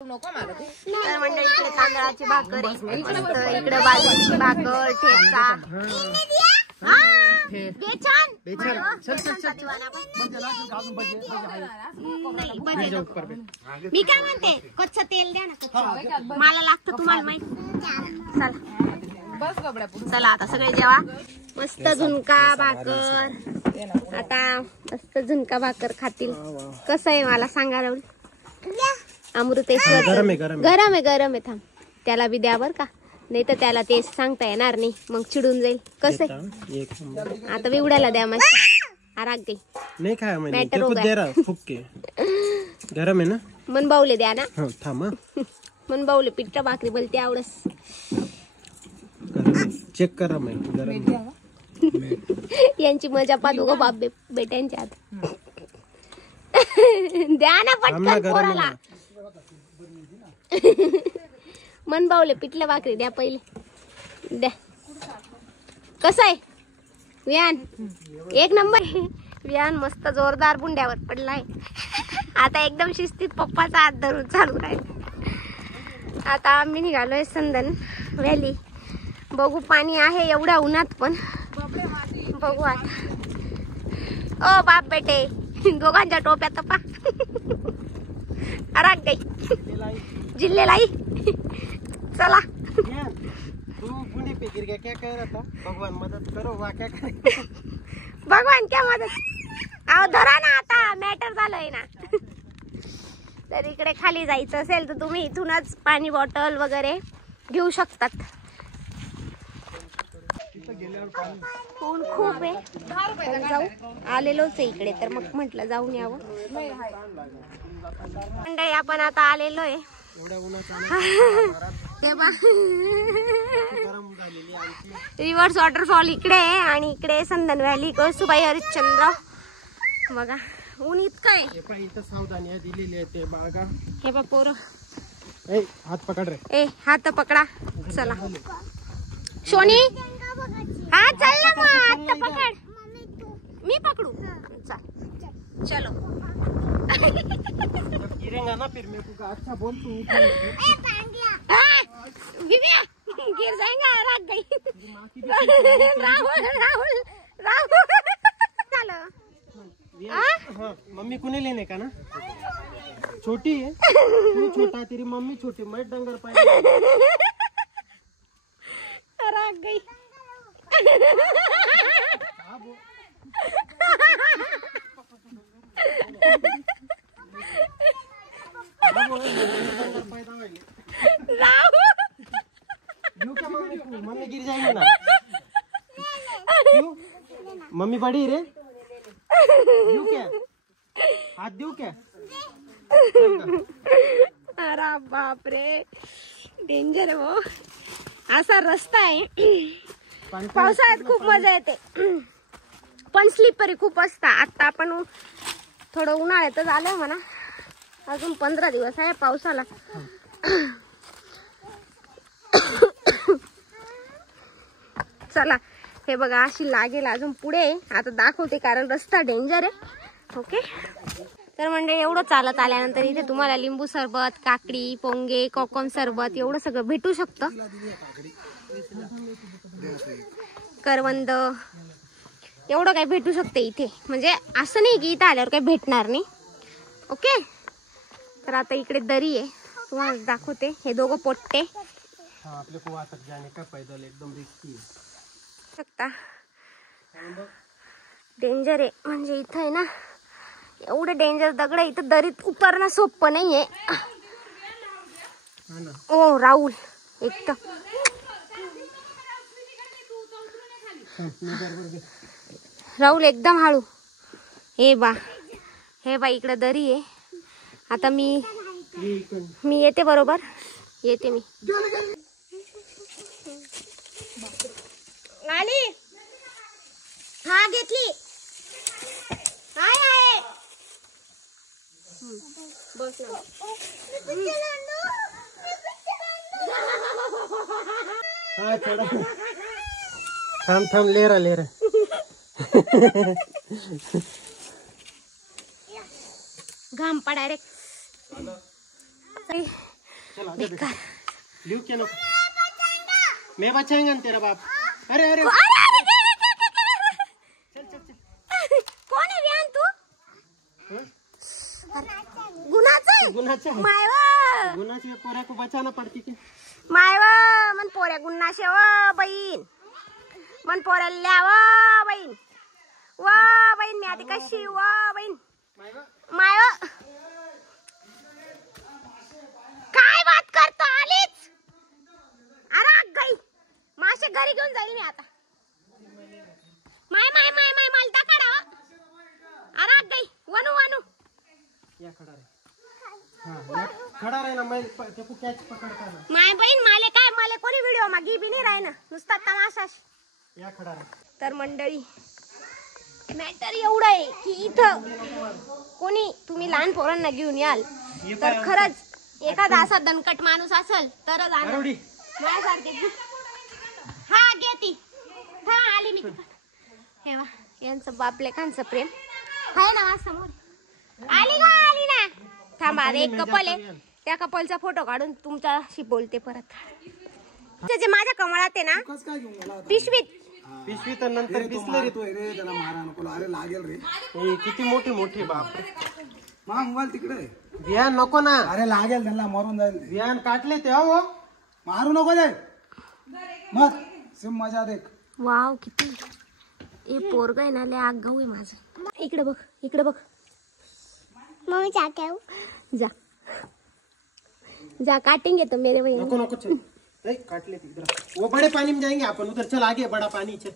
तर मंडळी इकडे तांदळाची भाकर आहे, इकडे बाजरीची भाकर, ठेचा मी काय म्हणते कच्चं तेल द्या ना, मला लागतं तुम्हाला माहित. चला आता सगळे जेवा. मस्त झुणका भाकर, आता मस्त झुणका भाकर खातील. कसं आहे मला सांगा राहुल. अमृतेश्वर गरम आहे थांब, त्याला बी द्या बर का, नाही तर त्याला ते सांगता येणार नाही, मग चिडून जाईल. कसं आहे आता बिवड्याला द्या मग आराग गई नाही काय मॅटर फुक्के गरम आहे ना. मन बावले द्या ना. थांब मन बावले पिठ्ठा भाकरी बोलते आवडस. चेक करा मग गरम. यांची मजा पाहतो गो बाप बेट्यांच्या हात. द्या ना पटकन पोराला. मन बावले पिठलं भाकरी द्या पहिले द्या. कसं आहे वियान? एक नंबर. वियान मस्त जोरदार बुंड्यावर पडलाय. आता एकदम शिस्तीत पप्पाचा हात धरून चालू राहील. आता आम्ही निघालोय संदन व्हॅली. बघू पाणी आहे एवढ्या उन्हात, पण बघू आता. ओ बाप बेटे दोघांच्या टोप्या तपा. अराग गई जिल्ह्यालाई. चला बुंदी पे गिर गया, क्या कह रहा था? भगवान मदद करो. वा क्या करे? भगवान क्या मदद. अहो धरा ना, आता मॅटर झालंय ना. तर इकडे खाली जायचं असेल तर तुम्ही इथूनच पाणी बॉटल वगैरे घेऊ शकतात. ऊन खूप आहे. जाऊ आलेलोच आहे इकडे, तर मग म्हटलं जाऊन यावं. मंडळी आपण आता आलेलो आहे. रिव्हर्स वॉटरफॉल इकडे आहे आणि इकडे संदन व्हॅली, कळसुबाई हरिश्चंद्र. बघा ऊन इतकं आहे. इथं सावधानी दिलेली आहे ते बागा. हे बा पोरं, हात पकड रे. ए हात पकडा. चला शोनी, हा चल ना मग. हात पकड, मी पकडू. चलो. गिरेगा ना फिर मेरे को अच्छा बोल तू. गिर जाएगा. राग गई. राहुल चलो. मम्मी को नहीं लेने का ना. छोटी है तू, छोटा तेरी मम्मी छोटी, मैं डंगर पाए. राग गई. मम्मी गिर जाएंगे ना. क्यों? मम्मी बड़ी रे. यू क्या हाथ दू क्या? अरे बाप रे, डेंजर आहे वो. असा रस्ता आहे. पावसाळ्यात खूप मजा येते, पण स्लिपरी खूप असता. आता आपण थोडं उन्हाळ्यातच आलोय म्हणा. अजून 15 दिवस आहे पावसाला. चला हे बघा अशी लागेल अजून पुढे. आता दाखवते कारण रस्ता डेंजर आहे. ओके. तर म्हणजे एवढं चालत आल्यानंतर इथे तुम्हाला लिंबू सरबत, काकडी, पोंगे, कोकम सरबत एवढं सगळं भेटू शकतं. करवंद एवढं काही भेटू शकते इथे. म्हणजे असं नाही की इथं आल्यावर काही भेटणार नाही. ओके. तर आता इकडे दरी आहे, तुम्हाला दाखवते. हे दोघं पोट्टे आपले को वाटत जाने का पैदल एकदम रिस्की शकता. डेंजर आहे म्हणजे इथं आहे ना, एवढं डेंजर दगड आहे इथं. दरीत उतरणं सोपं नाहीये. ओ राहुल एक तर राहुल एकदम हळू. हे बा इकडे दरी आहे. आता मी येते बरोबर. येते मी. आली. हा घेतली. आहे बस ना. हाँ चढ़ा. थम ले रहा. घाम पडा रे. चलो आजा बेटा लियो क्या नको मैं बचाएंगा ना तेरा बाप अरे अरे चल चल चल कोण आहे विहान तू हाँ? गुणाचं गुन्हाचं आहे. मायवा गुन्हाच्या पोऱ्या को बचाना पडती ते मायवा मन पोऱ्या गुन्हाशे व बहीण मन पोऱ्याला व बहीण व बहीण मी आधी कशी व बहीण मायवा काय बात करतो आलीच अरे गई मासे घरी घेऊन जाईल मी आता माय माय माय माय मालता काढा अरे गई वनू वनू या खड़ा रहे हाँ या खड़ा रहे ना मैं तेको कैच पकड़ता ना माय बहीण माले काय माले कोणी व्हिडिओ मागी बी नाही राही ना नुसता तमाशाश या खड़ा रहे तर मंडळी मॅटर एवढं आहे की इथं कोणी तुम्ही लहान पोरांना घेऊन याल तर खरंच एखादा असा दणकट माणूस असेल तरच आणा अरुडी माझ्यासारखे हा घेती हा आली मी हे वा यांचं बापलेखांचं प्रेम आहे ना माझ्या समोर आली ना थांबा अरे एक कपल आहे त्या कपलचा फोटो काढून तुमच्याशी बोलते परत ते जे माझ्या कमळात आहे ना पिशवीत पिशवी तर नंतर बिसलेरी रे त्याला मारा नको अरे लागेल रे किती मोठी मोठी बाप मा मोबाईल तिकडे विहान नको ना अरे लागेल त्यांना मरून जाईल विहान काटले ते हो मारू नको जाईल मग सिम मजा देख वाव किती हे पोरग आहे ना लय आगाऊ आहे माझं इकडे बघ मम्मी जा जा काटेंगे तो मेरे भैया नको नको चल ए, काट ले इधर वो बड़े पानी में जाएंगे अपन उधर चल आगे बड़ा पानी चल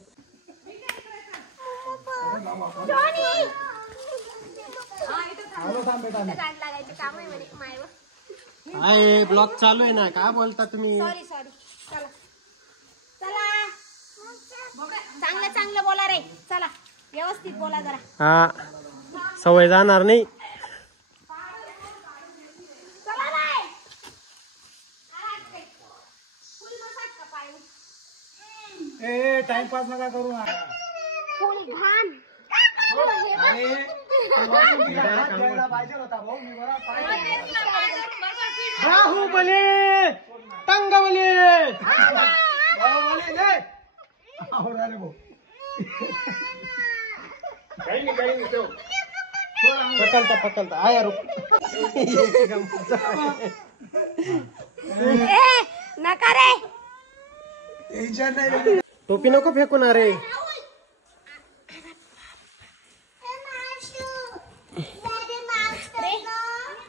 हाय ब्लॉग चालू आहे ना काय बोलता तुम्ही सॉरी चला चला चांगलं बोला रे चला व्यवस्थित बोला जरा हा सवय जाणार नाही चला बाय ए टाइमपास नका करू ना फुल घाण अरे पाहिजे होता भाऊ मी बरा बाहुबली तंगबली अरे भाऊ पकलता आया रुक नका रे टेन्शन नाही टोपी नको फेकू ना रे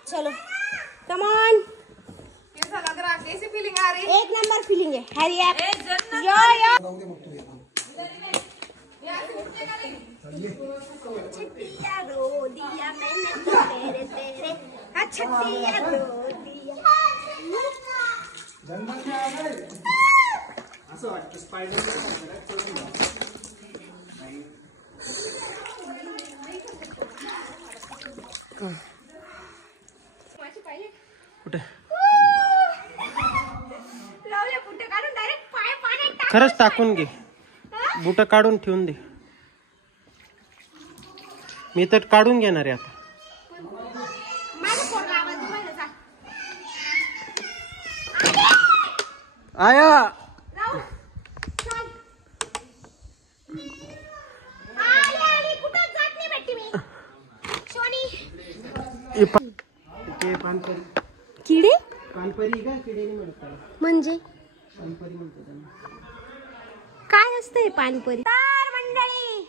चलो कम ऑन कैसा लग रहा है? कैसी फीलिंग आ रही है? एक नंबर फीलिंग है हरी ऐप जन्नत यो छटिया रो दिया मैंने तो तेरे तेरे हाँ छटिया रो दिया असं वाटतं स्पायडरमॅन कुठे लावले बुटे काढून डायरेक्ट पाय पाण्यात टाक खरंच टाकून घे बुट काढून ठेवून दे मी तर काढून घेणार आहे आता माझं पोरगा आवाज तुम्हाला जा आया लाव चल आली कुठं जात नाही भेटते मी शोनी ते पानपरी किडे पानपरी का किडे नाही म्हणत त्याला म्हणजे पानपरी म्हणतो त्यांना काय असतं हे पानपरी तर मंडळी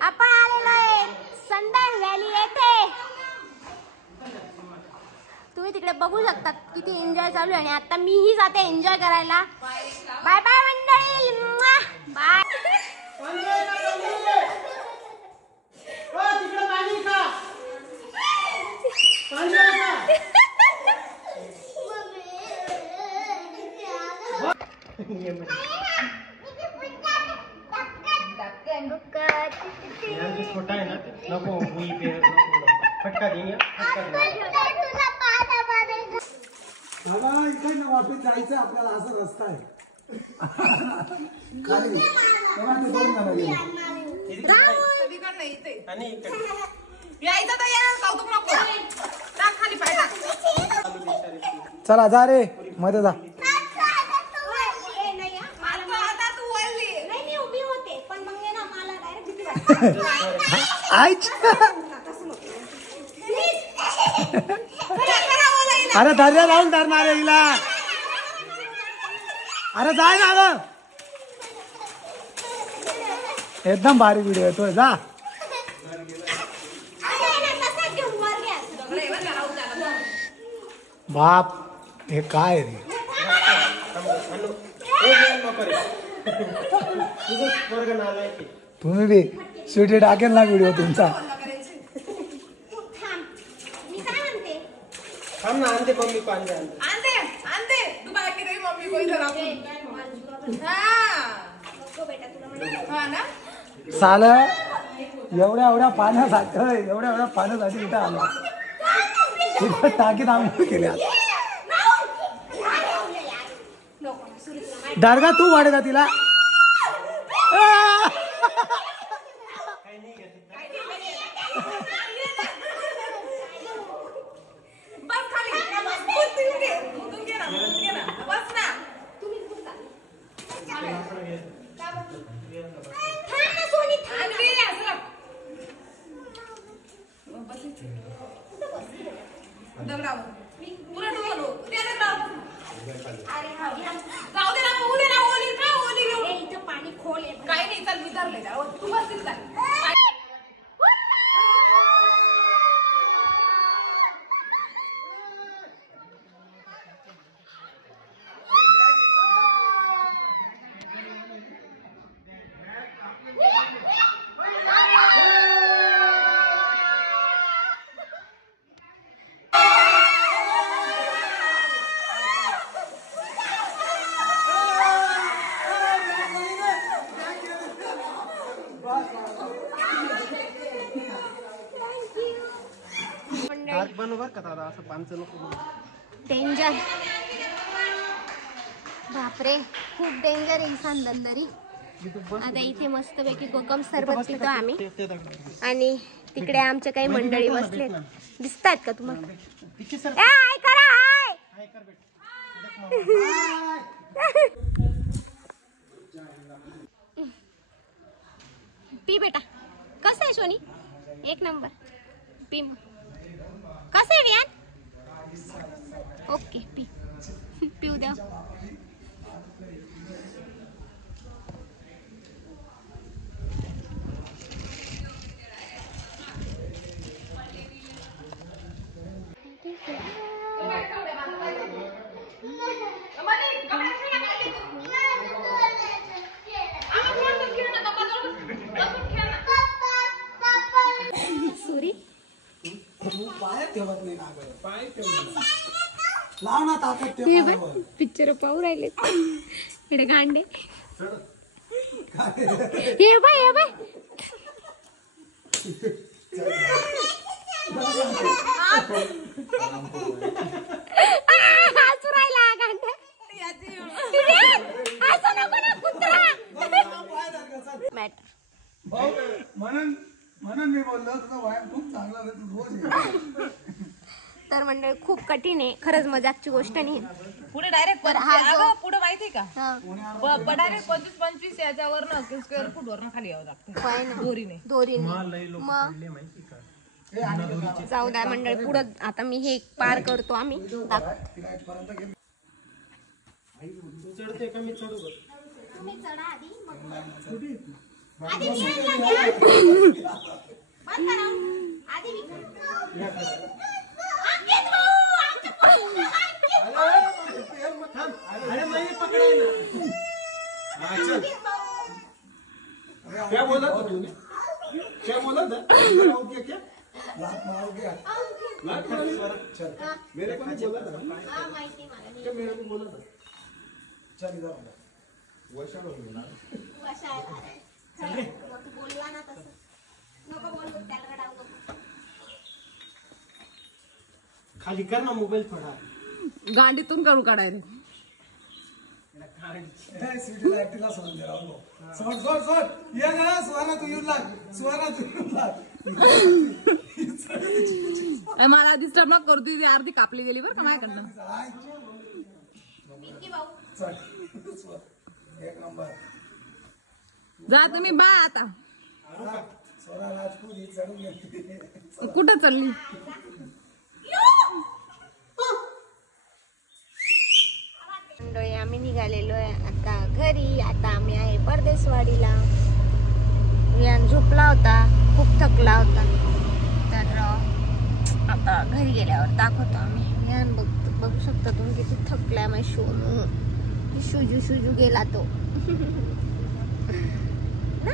आपण आलेलो आहे संदन व्हॅली येथे तुम्ही तिकडे बघू शकता किती एन्जॉय चालू आहे आणि आता मीही जाते एन्जॉय करायला बाय बाय मंडळी बाय छोटा आहे ना नको हुई पे फटका देंगे दादा इकडनं वापस जायचं आपल्याला असा रस्ता आहे खाली तेव्हा ते दोन झालं गेलं. सगळीकडनं इथे आणि इकडे यायचं तर येणार कौतुक नको टाक खाली पाय टाक चालू बिचारी. चला जा रे मध्ये जा. आता तू वळली. आईच अरे दर्या लावून धरणार आहे हिला. अरे जाय ना ग. एकदम भारी व्हिडिओ येतोय जा. बाप हे काय रे. तुम्ही बी स्वीटी टाकेल ना व्हिडिओ तुमचा. थांब ना आणते मम्मी पाणी आणते. आणते आणते तू बाकी नाही मम्मी कोई धरा हा ना. साल एवढ्या पाण्यासाठी इथं आला. तिथं टाकीत आंघोळ केल्या. दर्गा तू वाढ का तिला. बस खाली मुतून घे ना बस ना. आणवी, असं. दगडावर. पुरा डोलो. ते दगडावर. जाऊ दे ना, होऊ दे ना, ओली का ओली घेऊ. पाणी खोल आहे. काही नाही, चल मी धरले त्यावर. तू बस तिथं. बरोबर का दादा असं पानचं नको. डेंजर. बापरे खूप डेंजर आहे सांदलदरी. आता इथे मस्तपैकी कोकम सरबत पितो आम्ही आणि तिकडे आमच्या काही मंडळी बसलेत. दिसतात का तुम्हाला. हाय करा हाय. पी बेटा. कसं आहे सोनी. एक नंबर. पी मग. कसं आहे वियान. Okay P. पिऊ द्या. सुरी पिक्चर पाहू राहिले इकडे गांडे. हे बाय हे बाय. हसू राहिला गांडे. हसू नको ना कुत्रा. मॅटर म्हणून मी बोललो तुझा व्यायाम खूप चांगला रोज. तर मंडळ खूप कठीण आहे खरंच. मजाकची गोष्ट नाही. पुढे डायरेक्ट पुढे माहिती का डायरेक्ट 25-25 याच्यावर स्क्वेअर फूट वरनं खाली यावं लागतं दोरीने. जाऊ द्या मंडळ. पुढं आता मी हे पार करतो आम्ही. चढते का मी चढू. अरे मैं पकड़े ना. चल. क्या बोला था तूने. क्या बोला था. ओके क्या लात मार गया. लात मार. चल मेरे को नहीं बोला था. क्या मेरे को बोला था. चल इधर वैशाल हो गया. बोलला ना तसं नको बोलू. त्याला डाव खाली कर ना मोबाईल थोडा. गांडीतून करू काढायला. ऍक्टिंगला सोडून दे राहुल. सोड सोड सोड. ये ना सुवर्णा तू येऊन लाग. सुवर्णा तू येऊन लाग. मला डिस्टर्ब न करतो. अर्धी कापली गेली बरं का माझ्याकडनं. चल स्वर. एक नंबर. जा तुम्ही बा आता. स्वरा राजपूत ही चढून घेतली. कुठं चालली? मंडळी आम्ही निघालेलो आहे आता घरी. आता आम्ही आहे परदेशवाडीला. विहान झोपला होता, खूप थकला होता, तर आता घरी गेल्यावर दाखवतो आम्ही. विहान बघू शकता तुम्ही किती थकलाय. माझी शुजू गेला तो ना.